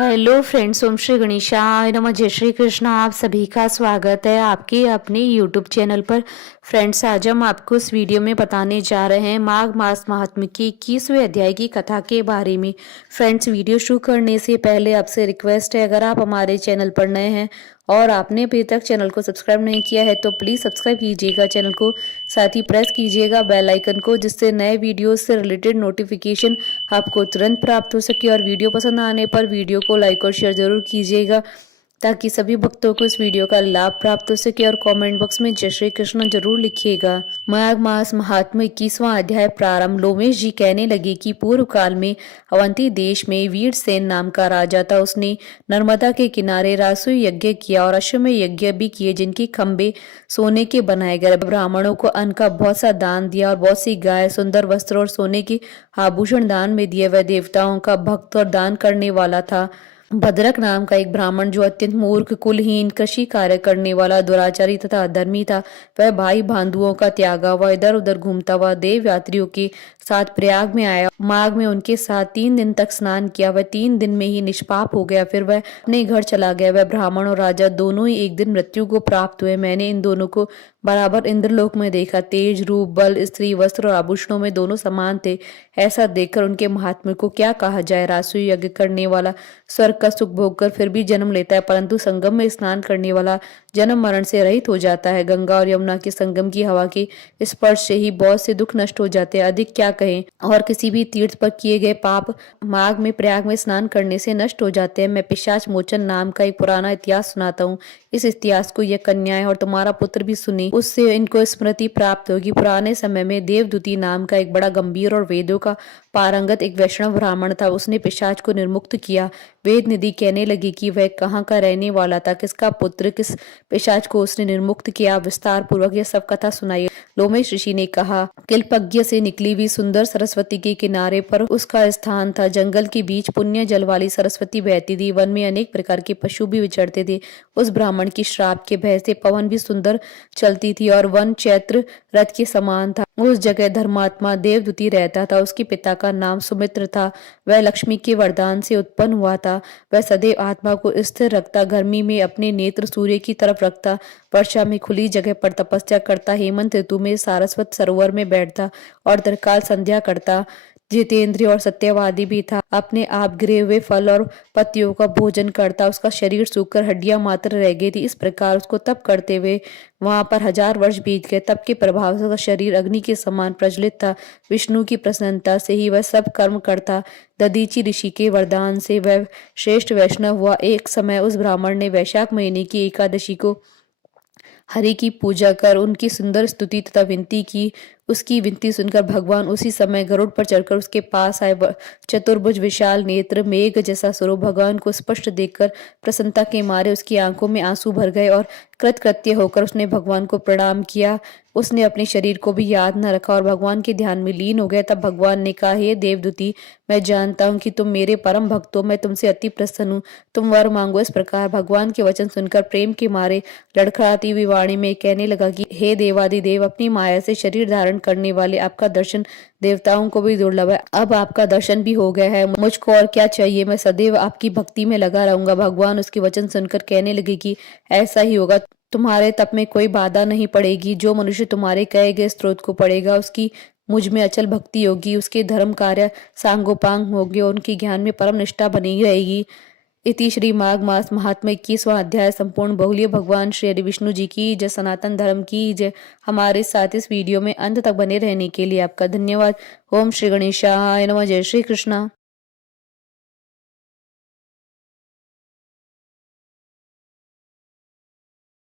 Hello friends, ओम श्री गणेशाय नमः। जय श्री कृष्ण। आप सभी का स्वागत है आपके अपने यूट्यूब चैनल पर। फ्रेंड्स, आज हम आपको इस वीडियो में बताने जा रहे हैं माघ मास महात्म्य की 21वें अध्याय की कथा के बारे में। फ्रेंड्स, वीडियो शुरू करने से पहले आपसे रिक्वेस्ट है, अगर आप हमारे चैनल पर नए हैं और आपने अभी तक चैनल को सब्सक्राइब नहीं किया है तो प्लीज़ सब्सक्राइब कीजिएगा चैनल को, साथ ही प्रेस कीजिएगा बेल आइकन को, जिससे नए वीडियोस से रिलेटेड नोटिफिकेशन आपको तुरंत प्राप्त हो सके। और वीडियो पसंद आने पर वीडियो को लाइक और शेयर जरूर कीजिएगा, ताकि सभी भक्तों को इस वीडियो का लाभ प्राप्त हो सके। और कमेंट बॉक्स में जय श्री कृष्ण जरूर लिखिएगा। माघ मास महात्म्य 21वां अध्याय प्रारंभ। लोमेश जी कहने लगे कि पूर्व काल में अवंती देश में वीरसेन नाम का राजा था। उसने नर्मदा के किनारे रासु यज्ञ किया और अश्वमेध यज्ञ भी किए, जिनके खंबे सोने के बनाए गए। ब्राह्मणों को अन्न का बहुत सा दान दिया और बहुत सी गाय, सुंदर वस्त्र और सोने के आभूषण दान में दिए। वह देवताओं का भक्त और दान करने वाला था। भद्रक नाम का एक ब्राह्मण, जो अत्यंत मूर्ख, कुलहीन, कृषि कार्य करने वाला, दुराचारी तथा अधर्मी था, वह भाई बंधुओं का त्यागा हुआ इधर उधर घूमता हुआ देव यात्रियों के साथ प्रयाग में आया। माघ में उनके साथ 3 दिन तक स्नान किया। वह 3 दिन में ही निष्पाप हो गया। फिर वह अपने घर चला गया। वह ब्राह्मण और राजा दोनों ही एक दिन मृत्यु को प्राप्त हुए। मैंने इन दोनों को बराबर इंद्रलोक में देखा। तेज, रूप, बल, स्त्री, वस्त्र और आभूषणों में दोनों समान थे। ऐसा देखकर उनके महात्म्य को क्या कहा जाए। रासु यज्ञ करने वाला स्वर्ग का सुख भोग कर फिर भी जन्म लेता है, परंतु संगम में स्नान करने वाला जन्म मरण से रहित हो जाता है। गंगा और यमुना के संगम की हवा के स्पर्श से ही बहुत से दुख नष्ट हो जाते हैं। अधिक क्या कहें। और किसी भी तीर्थ पर किए गए पाप माघ में प्रयाग में स्नान करने से नष्ट हो जाते हैं। मैं पिशाच मोचन नाम का एक पुराना इतिहास सुनाता हूँ। इस इतिहास को यह कन्याएं और तुम्हारा पुत्र भी सुनी, उससे इनको स्मृति प्राप्त होगी। पुराने समय में देवदूती नाम का एक बड़ा गंभीर और वेदों का पारंगत एक वैष्णव ब्राह्मण था। उसने पिशाच को निर्मुक्त किया। वेद निधि कहने लगी कि वह कहाँ का रहने वाला था, किसका पुत्र, किस पिशाच को उसने निर्मुक्त किया। विस्तार पूर्वक यह सब कथा सुनाई। लोमेश ऋषि ने कहा, किल्पज्ञ से निकली हुई सुंदर सरस्वती के किनारे पर उसका स्थान था। जंगल के बीच पुण्य जल वाली सरस्वती बहती थी। वन में अनेक प्रकार के पशु भी विचरते थे। उस ब्राह्मण की श्राप के भय से पवन भी सुंदर चलती थी और वन चैत्र रथ के समान था। उस जगह धर्मात्मा देवदूती रहता था। उसके पिता का नाम सुमित्र था। वह लक्ष्मी के वरदान से उत्पन्न हुआ था। वह सदैव आत्मा को स्थिर रखता, गर्मी में अपने नेत्र सूर्य की तरफ रखता, वर्षा में खुली जगह पर तपस्या करता, हेमंत ऋतु में सारस्वत सरोवर में बैठता और दरकाल संध्या करता। जितेंद्रिय और सत्यवादी भी था। अपने आप गिरे हुए फल और पत्तियों का भोजन करता। उसका शरीर सूखकर हड्डियां मात्र रह गई थी। इस प्रकार उसको तप करते हुए वहां पर 1000 वर्ष बीत गए। तप के प्रभाव से उसका शरीर अग्नि के समान प्रज्वलित था। विष्णु की प्रसन्नता से ही वह सब कर्म करता। दधीचि ऋषि के वरदान से वह श्रेष्ठ वैष्णव हुआ। एक समय उस ब्राह्मण ने वैशाख महीने की एकादशी को हरि की पूजा कर उनकी सुंदर स्तुति तथा विनती की। उसकी विनती सुनकर भगवान उसी समय गरुड़ पर चढ़कर उसके पास आए। चतुर्भुज, विशाल नेत्र, मेघ जैसा स्वरूप, भगवान को स्पष्ट देखकर प्रसन्नता के मारे उसकी आंखों में आंसू भर गए और कृतकृत्य होकर उसने भगवान को प्रणाम किया। उसने अपने शरीर को भी याद न रखा और भगवान के ध्यान में लीन हो गया। तब भगवान ने कहा, हे देवदूती, मैं जानता हूँ कि तुम मेरे परम भक्त हो। मैं तुमसे अति प्रसन्न हूँ। तुम वर मांगो। इस प्रकार भगवान के वचन सुनकर प्रेम के मारे लड़खड़ाती हुई वाणी में कहने लगा कि हे देवादिदेव, अपनी माया से शरीर धारण करने वाले, आपका दर्शन देवताओं को भी दुर्लभ है। अब आपका दर्शन भी हो गया है, मुझको और क्या चाहिए। मैं सदैव आपकी भक्ति में लगा रहूंगा। भगवान उसके वचन सुनकर कहने लगे कि ऐसा ही होगा। तुम्हारे तप में कोई बाधा नहीं पड़ेगी। जो मनुष्य तुम्हारे कहे गए स्त्रोत को पढ़ेगा, उसकी मुझ में अचल भक्ति होगी, उसके धर्म कार्य सांगोपांग होंगे, उनकी ज्ञान में परम निष्ठा बनी रहेगी। इति श्री माघ मास महात्म्य 21वां अध्याय संपूर्ण। बहुलिए भगवान श्री हरि विष्णु जी की जय, सनातन धर्म की जय। हमारे साथ इस वीडियो में अंत तक बने रहने के लिए आपका धन्यवाद। ओम श्री गणेशाय नमः। जय श्री कृष्णा।